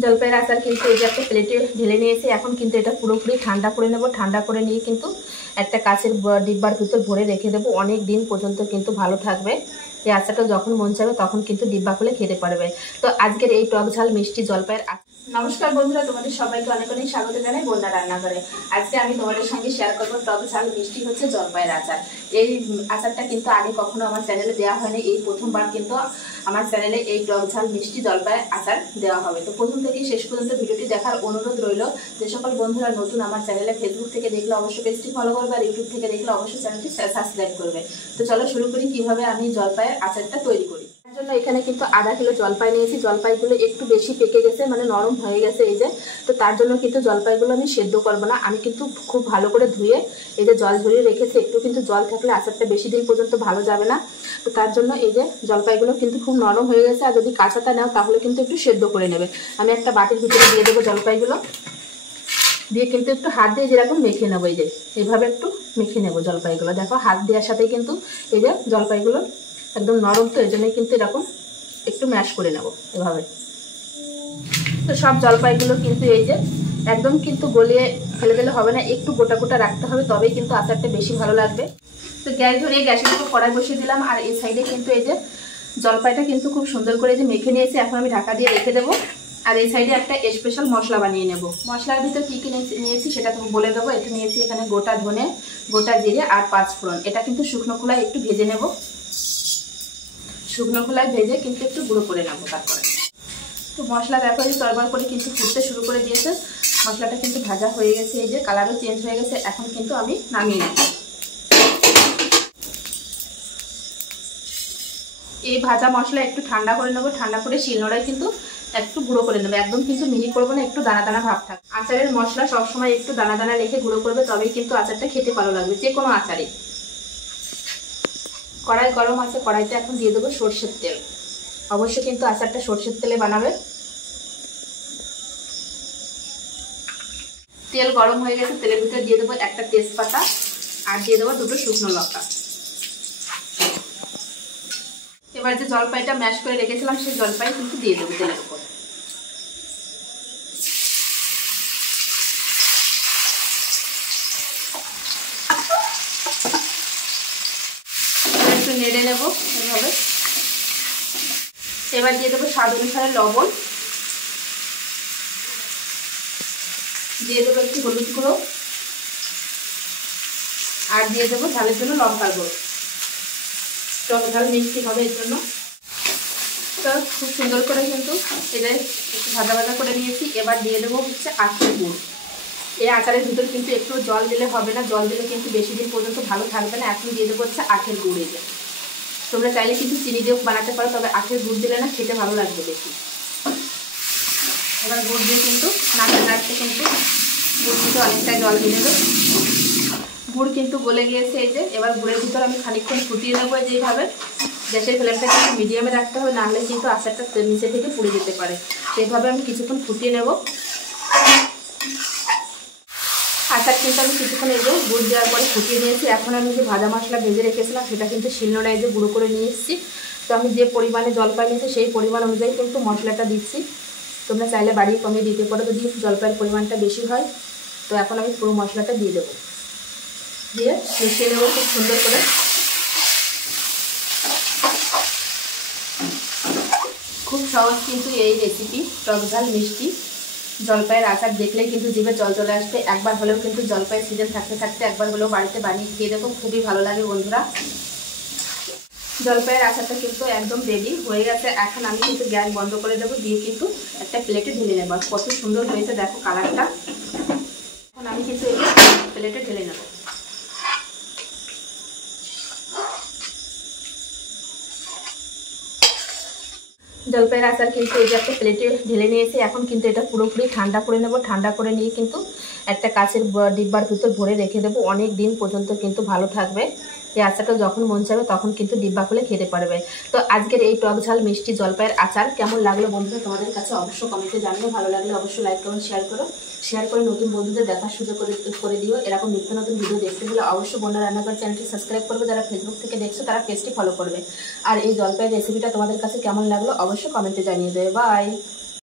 জলপাইয়ের আচার কিন্তু এই যে একটা প্লেটে ঢেলে নিয়েছি। এখন কিন্তু এটা পুরোপুরি ঠান্ডা করে নেব। ঠান্ডা করে নিয়ে কিন্তু একটা কাচের ডিব্বার ভিতর ভরে রেখে দেবো। অনেক দিন পর্যন্ত কিন্তু ভালো থাকবে। এই আচারটা যখন মন চাবে তখন কিন্তু ডিব্বা খুলে খেতে পারবে। তো আজকের এই টক ঝাল মিষ্টি জলপাইয়ের নমস্কার বন্ধুরা, তোমাদের সবাইকে অনেক অনেক স্বাগত জানাই বন্যা রান্নাঘরে। আজকে আমি তোমাদের সঙ্গে শেয়ার করবো টক ঝাল মিষ্টি হচ্ছে জলপাইয়ের আচার। এই আচারটা কিন্তু আগে কখনো আমার চ্যানেলে দেওয়া হয়নি। এই প্রথমবার কিন্তু আমার চ্যানেলে এই টক ঝাল মিষ্টি জলপাইয়ের আচার দেওয়া হবে। তো প্রথম থেকে শেষ পর্যন্ত ভিডিওটি দেখার অনুরোধ রইল। যে সকল বন্ধুরা নতুন আমার চ্যানেলে ফেসবুক থেকে দেখলে অবশ্যই পেজটি ফলো করবে, আর ইউটিউব থেকে দেখলে অবশ্যই চ্যানেলটি সাবস্ক্রাইব করবে। তো চলো শুরু করি কিভাবে আমি জলপাইয়ের আচারটা তৈরি করি। তার জন্য এখানে কিন্তু আধা কিলো জলপাই নিয়েছি। জলপাইগুলো একটু বেশি পেকে গেছে, মানে নরম হয়ে গেছে এই যে। তো তার জন্য কিন্তু জলপাইগুলো আমি সেদ্ধ করবো না, আমি কিন্তু খুব ভালো করে ধুয়ে এই যে জল ঝরিয়ে রেখেছি। একটু কিন্তু জল থাকলে আচারটা বেশি দিন পর্যন্ত ভালো যাবে না। তো তার জন্য এই যে জলপাইগুলো কিন্তু খুব নরম হয়ে গেছে। আর যদি কাঁচাটা নাও তাহলে কিন্তু একটু সেদ্ধ করে নেবে। আমি একটা বাটির ভিতরে দিয়ে দেবো জলপাইগুলো, দিয়ে কিন্তু একটু হাত দিয়ে যেরকম মেখে নেবো। এই যে এইভাবে একটু মেখে নেবো জলপাইগুলো। দেখো হাত দেওয়ার সাথে কিন্তু এই যে জলপাইগুলো একদম নরম, তো এই জন্যই কিন্তু এরকম একটু ম্যাশ করে নেবো এভাবে। তো সব জলপাইগুলো কিন্তু এই যে একদম কিন্তু গলিয়ে ফেলে দিলে হবে না, একটু গোটা গোটা রাখতে হবে, তবেই কিন্তু আচারটা বেশি ভালো লাগবে। তো গ্যাস ধরিয়ে গ্যাসের উপর কড়াই বসিয়ে দিলাম। আর এই সাইডে কিন্তু এই যে জলপাইটা কিন্তু খুব সুন্দর করে যে মেখে নিয়েছি। এখন আমি ঢাকা দিয়ে রেখে দেবো। আর এই সাইডে একটা স্পেশাল মশলা বানিয়ে নেব। মশলার ভিতর কী কী নিয়েছি সেটা তুমি বলে দেবো। এটা নিয়েছি এখানে গোটা ধনে, গোটা জিরে আর 5 ফোড়ন। এটা কিন্তু শুকনো খোলায় একটু ভেজে নেব। শুকনো খোলায় ভেজে কিন্তু একটু গুঁড়ো করে নেবো। তারপরে তো মশলা দেখো যে তরবার করে কিন্তু ফুটতে শুরু করে দিয়েছে। মশলাটা কিন্তু ভাজা হয়ে গেছে, এই যে কালারও চেঞ্জ হয়ে গেছে। এখন কিন্তু আমি নামিয়ে নেব। এই ভাজা মশলা একটু ঠান্ডা করে নেবো। ঠান্ডা করে শিলনোড়ায় কিন্তু একটু গুঁড়ো করে নেবে। একদম কিন্তু মিহি করবো না, একটু দানা দানা ভাব থাকে। আচারের মশলা সবসময় একটু দানা দানা রেখে গুঁড়ো করবে, তবেই কিন্তু আচারটা খেতে ভালো লাগবে যে কোনো আচারে। কড়াই গরম আছে, কড়াইতে এখন দিয়ে দেবো সর্ষের তেল। অবশ্যই কিন্তু আচারটা সর্ষের তেলে বানাবে। তেল গরম হয়ে গেছে, তেলের ভিতরে দিয়ে দেবো একটা তেজপাতা আর দিয়ে দেবো 2টো শুকনো লঙ্কা। এবার যে জলপাইটা ম্যাশ করে রেখেছিলাম সেই জলপাই কিন্তু দিয়ে দেবো তেলের উপর। একটু নেড়ে নেব এভাবে। এবার দিয়ে দেবো স্বাদ অনুসারে লবণ, দিয়ে দেবো একটু হলুদ গুঁড়ো, আর দিয়ে দেবো ঝালের জন্য লঙ্কার গুঁড়ো। টক ঝাল মিষ্টি হবে এর জন্য। তো খুব সুন্দর করে কিন্তু এটা একটু ভাজা ভাজা করে নিয়েছি। এবার দিয়ে দেবো হচ্ছে আখের গুড়। এই আচারের ভিতর কিন্তু একটু জল দিলে হবে না, জল দিলে কিন্তু বেশি দিন পর্যন্ত ভালো থাকবে না। এখন দিয়ে দেবো হচ্ছে আখের গুড়। এই যে তোমরা চাইলে কিন্তু চিনি দিয়েও বানাতে পারো, তবে আখের গুড় দিলে না খেতে ভালো লাগবে বেশি। এবার গুড় দিয়ে কিন্তু নাড়তে নাড়তে কিন্তু গুড় দিতে অনেকটা জল দিয়ে দেবে। গুড় কিন্তু গলে গিয়েছে এই যে। এবার গুড়ের ভিতর আমি খানিকক্ষণ ফুটিয়ে নেবো যেইভাবে। গ্যাসের ফ্লেমটা কিন্তু মিডিয়ামে রাখতে হবে, নাহলে কিন্তু আচারটা নিচে থেকে পুড়ে যেতে পারে। সেইভাবে আমি কিছুক্ষণ ফুটিয়ে নেব। আচার কিন্তু আমি কিছুক্ষণ এই যে গুড় দেওয়ার পরে ফুটিয়ে নিয়েছি। এখন আমি যে ভাজা মশলা ভেজে রেখেছিলাম সেটা কিন্তু শিলনোড়ায় যে গুঁড়ো করে নিয়ে এসেছি। তো আমি যে পরিমাণে জলপাই নিয়েছি সেই পরিমাণ অনুযায়ী কিন্তু মশলাটা দিচ্ছি। তোমরা চাইলে বাড়িয়ে কমিয়ে দিতে পারো যদি জলপাইয়ের পরিমাণটা বেশি হয়। তো এখন আমি পুরো মশলাটা দিয়ে দেবো, দিয়ে মিশিয়ে নেবো খুব সুন্দর করে। খুব সহজ কিন্তু এই রেসিপি টক ঝাল মিষ্টি জলপাইয়ের আচার। দেখলেই কিন্তু জিভে জল চলে আসবে। একবার হলেও কিন্তু জলপাইয়ের সিজন থাকতে থাকতে একবার হলেও বাড়িতে বানিয়ে খেয়ে দেখো, খুবই ভালো লাগে বন্ধুরা। জলপাইয়ের আচারটা কিন্তু একদম রেডি হয়ে গেছে। এখন আমি কিন্তু গ্যাস বন্ধ করে দেবো, দিয়ে কিন্তু একটা প্লেটে ঢেলে নেবো। কত সুন্দর হয়েছে দেখো কালারটা। এখন আমি কিন্তু এই প্লেটে ঢেলে নেবো। জলপাইয়ের আচার কিন্তু এই যে একটা প্লেটে ঢেলে নিয়েছি। এখন কিন্তু এটা পুরোপুরি ঠান্ডা করে নেব। ঠান্ডা করে নিয়ে কিন্তু একটা কাচের ডিব্বার ভিতর ভরে রেখে দেবো। অনেক দিন পর্যন্ত কিন্তু ভালো থাকবে। এই আচারটা যখন মন চাবে তখন কিন্তু ডিব্বা খুলে খেতে পারবে। তো আজকের এই টক ঝাল মিষ্টি জলপাইয়ের আচার কেমন লাগলো বন্ধুরা তোমাদের কাছে অবশ্যই কমেন্টে জানিও। ভালো লাগলে অবশ্যই লাইক করুন, শেয়ার করে নতুন বন্ধুদের দেখার সুযোগ করে দিও। এরকম নিত্য নতুন ভিডিও দেখতে হলে অবশ্যই বন্যা রান্নাঘর চ্যানেলটি সাবস্ক্রাইব করবে। যারা ফেসবুক থেকে দেখছো তারা পেজটি ফলো করবে। আর এই জলপাইয়ের রেসিপিটা তোমাদের কাছে কেমন লাগলো অবশ্যই কমেন্টে জানিয়ে দেবে। বাই।